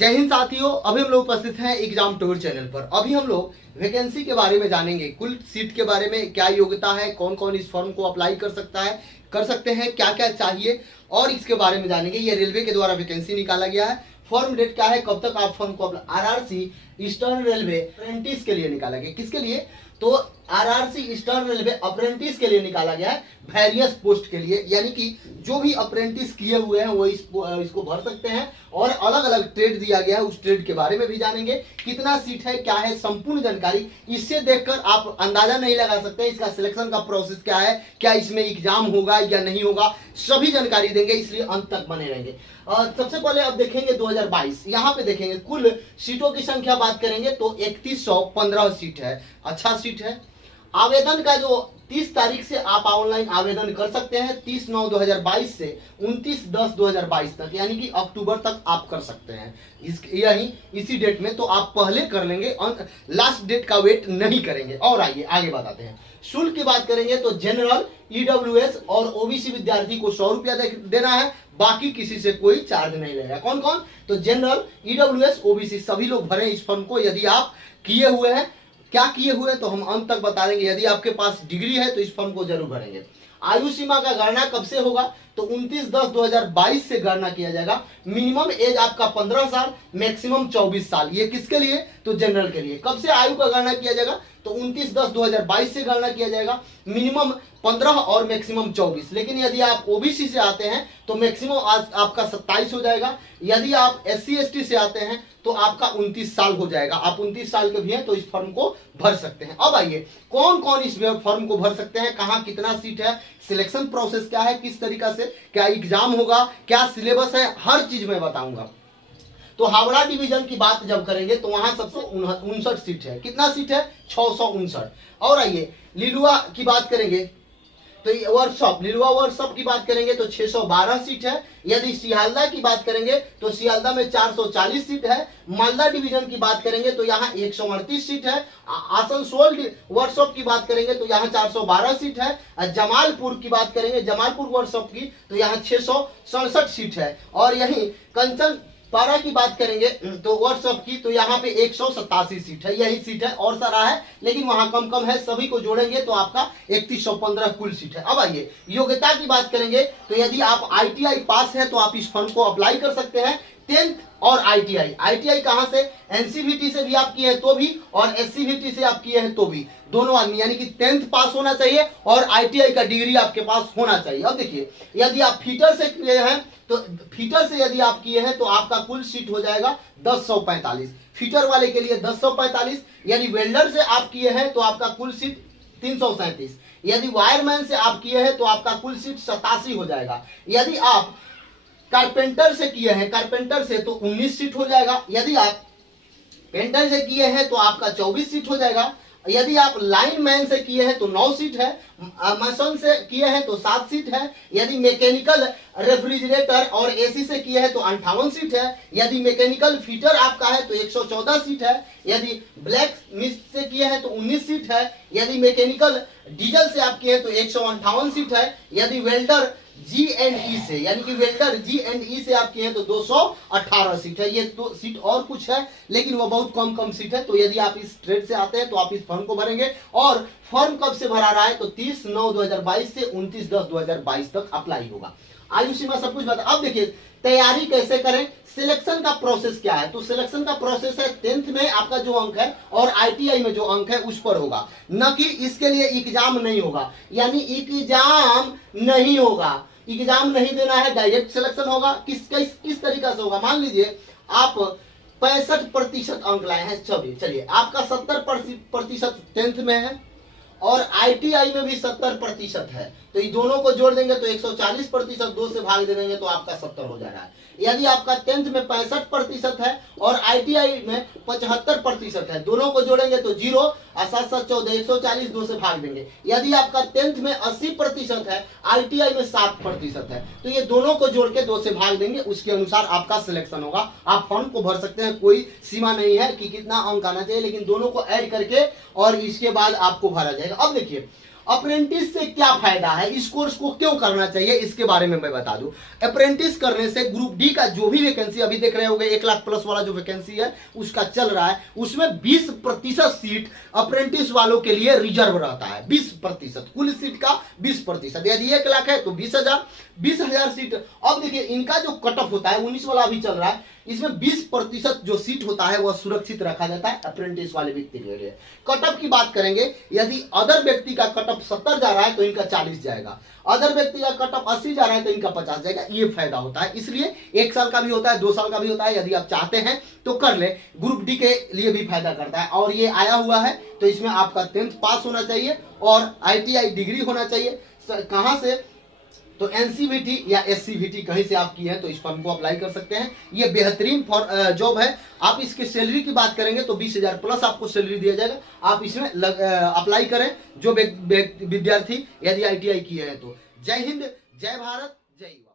जय हिंद साथियों, अभी हम लोग उपस्थित हैं एग्जाम टूर चैनल पर। अभी हम लोग वैकेंसी के बारे में जानेंगे, कुल सीट के बारे में, क्या योग्यता है, कौन कौन इस फॉर्म को अप्लाई कर सकते हैं, क्या क्या चाहिए और इसके बारे में जानेंगे। ये रेलवे के द्वारा वैकेंसी निकाला गया है। फॉर्म डेट क्या है, कब तक आप फॉर्म को आरआरसी ईस्टर्न रेलवे अप्रेंटिस के लिए निकाला गया। किसके लिए? तो आरआरसी ईस्टर्न रेलवे अप्रेंटिस के लिए निकाला गया है, वेरियस पोस्ट के लिए। यानी कि जो भी अप्रेंटिस किए हुए हैं वो इसको भर सकते हैं। और अलग अलग ट्रेड दिया गया है, उस ट्रेड के बारे में भी जानेंगे। कितना सीट है, क्या है, संपूर्ण जानकारी। इससे देखकर आप अंदाजा नहीं लगा सकते इसका सिलेक्शन का प्रोसेस क्या है, क्या इसमें एग्जाम होगा या नहीं होगा, सभी जानकारी देंगे, इसलिए अंत तक बने रहेंगे। सबसे पहले अब देखेंगे 2022। यहाँ पे देखेंगे कुल सीटों की संख्या बात करेंगे तो 3115 सीट है। अच्छा सीट है। आवेदन का जो 30 तारीख से आप ऑनलाइन आवेदन कर सकते हैं, 30/9/2022 से 29/10/2022 तक, यानी कि अक्टूबर तक आप कर सकते हैं। इसी डेट में तो आप पहले कर लेंगे, लास्ट डेट का वेट नहीं करेंगे। और आइए आगे बताते हैं। शुल्क की बात करेंगे तो जनरल, ईडब्ल्यूएस और ओबीसी विद्यार्थी को 100 रुपया देना है, बाकी किसी से कोई चार्ज नहीं लेगा। कौन कौन? तो जनरल, ईडब्ल्यूएस, ओबीसी सभी लोग भरें इस फॉर्म को। यदि आप किए हुए हैं, क्या किए हुए तो हम अंत तक बता देंगे। यदि आपके पास डिग्री है तो इस फॉर्म को जरूर भरेंगे। आयु सीमा का गणना कब से होगा? तो 29/10/2022 से गणना किया जाएगा। मिनिमम एज आपका 15 साल, मैक्सिमम 24 साल। ये किसके लिए? तो जनरल के लिए। कब से आयु का गणना किया जाएगा? तो 29/10/2022 से गणना किया जाएगा। मिनिमम 15 और मैक्सिमम 24। लेकिन यदि आप ओबीसी से आते हैं तो मैक्सिमम आपका 27 हो जाएगा। यदि आप SC ST से आते हैं तो आपका 29 साल हो जाएगा। आप 29 साल के भी हैं तो इस फॉर्म को भर सकते हैं। अब आइए कौन कौन इस फॉर्म को भर सकते हैं, कहां कितना सीट है, सिलेक्शन प्रोसेस क्या है, किस तरीका से, क्या एग्जाम होगा, क्या सिलेबस है, हर चीज मैं बताऊंगा। तो हावड़ा डिवीजन की बात जब करेंगे तो वहां 759 सीट है। कितना सीट है? 659। और आइए लिलुआ की बात करेंगे तो लिलुआ वर्कशॉप की बात करेंगे तो 612 सीट है। यदि सियालदा की बात करेंगे तो सियालदा में 440 सीट है। मालदा डिवीजन की बात करेंगे तो यहाँ 138 सीट है। आसनसोल वर्कशॉप की बात करेंगे तो यहाँ 412 सीट है। जमालपुर की बात करेंगे, जमालपुर वर्कशॉप की, तो यहाँ 667 सीट है। और यही कंचन पारा की बात करेंगे तो वर्कशॉप की, तो यहाँ पे 187 सीट है। यही सीट है, और सारा है लेकिन वहां कम है। सभी को जोड़ेंगे तो आपका 3115 कुल सीट है। अब आइए योग्यता की बात करेंगे तो यदि आप ITI पास है तो आप इस फॉर्म को अप्लाई कर सकते हैं। 10th और ITI कहां से? NCVT से भी आप किए हैं तो भी, और SCVT से आप किए हैं तो भी, दोनों आदमी, यानी कि 10th पास होना चाहिए और ITI का डिग्री आपके पास होना चाहिए। अब देखिए यदि आप फीटर से किए हैं तो फीटर से यदि आप किए हैं तो आपका कुल सीट हो जाएगा 1045। फीटर वाले के लिए 1045। यदि वेल्डर से आप किए हैं तो आपका कुल सीट 337। यदि वायरमैन से आप किए हैं तो आपका कुल सीट 87 हो जाएगा। यदि आप कारपेंटर से किए हैं, कारपेंटर से, तो 19 सीट हो जाएगा। यदि आप पेंटर से किए हैं तो आपका 24 सीट हो जाएगा। यदि आप लाइन मैन से किए हैं तो 9 सीट है। मशीन से किए हैं तो 7 सीट है। यदि मैकेनिकल रेफ्रिजरेटर और AC से किए हैं तो 58 सीट है। यदि मैकेनिकल फिटर आपका है तो 114 सीट है। यदि ब्लैक मिस्ट से किए हैं तो 19 सीट है। यदि मैकेनिकल डीजल से आप किए हैं तो 158 सीट है। यदि वेल्डर G&E से, यानी कि वेल्डर G&E से आप किए हैं तो 218 सीट है। ये तो सीट और कुछ है लेकिन वो बहुत कम सीट है। तो यदि आप इस ट्रेड से आते हैं तो आप इस फॉर्म को भरेंगे। और फॉर्म कब से भरा रहा है? तो 30/9/2022 से 29/10/2022 तक अप्लाई होगा। आयु सीमा सब कुछ बता। अब देखिए तैयारी कैसे करें, सिलेक्शन का प्रोसेस क्या है? तो सिलेक्शन का प्रोसेस है 10th में आपका जो अंक है और ITI में जो अंक है उस पर होगा, न कि इसके लिए एग्जाम नहीं होगा। यानी एग्जाम नहीं होगा, एग्जाम नहीं देना है, डायरेक्ट सिलेक्शन होगा। किस तरीका से होगा? मान लीजिए आप 65% अंक लाए हैं, चलिए आपका 70% 10th में है और ITI में भी 70% है, तो ये दोनों को जोड़ देंगे तो 140%, 2 से भाग दे देंगे तो आपका 70 हो जा रहा है। यदि आपका 10th में 65% है और ITI में 75% है, दोनों को जोड़ेंगे तो 0, 7 7 14, 140, 2 से भाग देंगे। यदि आपका 10th में 80% है, ITI में 60% है, तो ये दोनों को जोड़ के 2 से भाग देंगे, उसके अनुसार आपका सिलेक्शन होगा। आप फॉर्म को भर सकते हैं, कोई सीमा नहीं है कि कितना अंक आना चाहिए, लेकिन दोनों को ऐड करके और इसके बाद आपको भरा जाएगा। अब देखिए अप्रेंटिस से क्या फायदा है, इस कोर्स को क्यों करना चाहिए, इसके बारे में मैं बता दूं। अप्रेंटिस करने से ग्रुप डी का जो भी वैकेंसी अभी देख रहे होंगे 1 लाख प्लस वाला जो वैकेंसी है उसका चल रहा है, उसमें 20% सीट अप्रेंटिस वालों के लिए रिजर्व रहता है। 20% कुल सीट का 20%, यदि 1 लाख है तो 20,000 सीट। अब देखिए इनका जो कट ऑफ होता है 19 वाला अभी चल रहा है, इसमें 20% जो सीट होता है वह सुरक्षित रखा जाता है अप्रेंटिस वाले व्यक्ति के लिए। कट ऑफ की बात करेंगे, यदि अदर व्यक्ति का कट ऑफ 70 जा रहा है तो इनका 40 जाएगा, अदर व्यक्ति का कट ऑफ 80 जा रहा है तो इनका 50 जाएगा। ये फायदा होता है, इसलिए 1 साल का भी होता है, 2 साल का भी होता है। यदि आप चाहते हैं तो कर ले, ग्रुप डी के लिए भी फायदा करता है। और ये आया हुआ है तो इसमें आपका 10th पास होना चाहिए और ITI डिग्री होना चाहिए। कहां से, तो NCVT या SCVT कहीं से आप किए हैं तो इस फॉर्म को अप्लाई कर सकते हैं। ये बेहतरीन जॉब है। आप इसके सैलरी की बात करेंगे तो 20,000 प्लस आपको सैलरी दिया जाएगा। आप इसमें अप्लाई करें जो विद्यार्थी यदि ITI किए हैं तो। जय हिंद, जय भारत, जय युवा।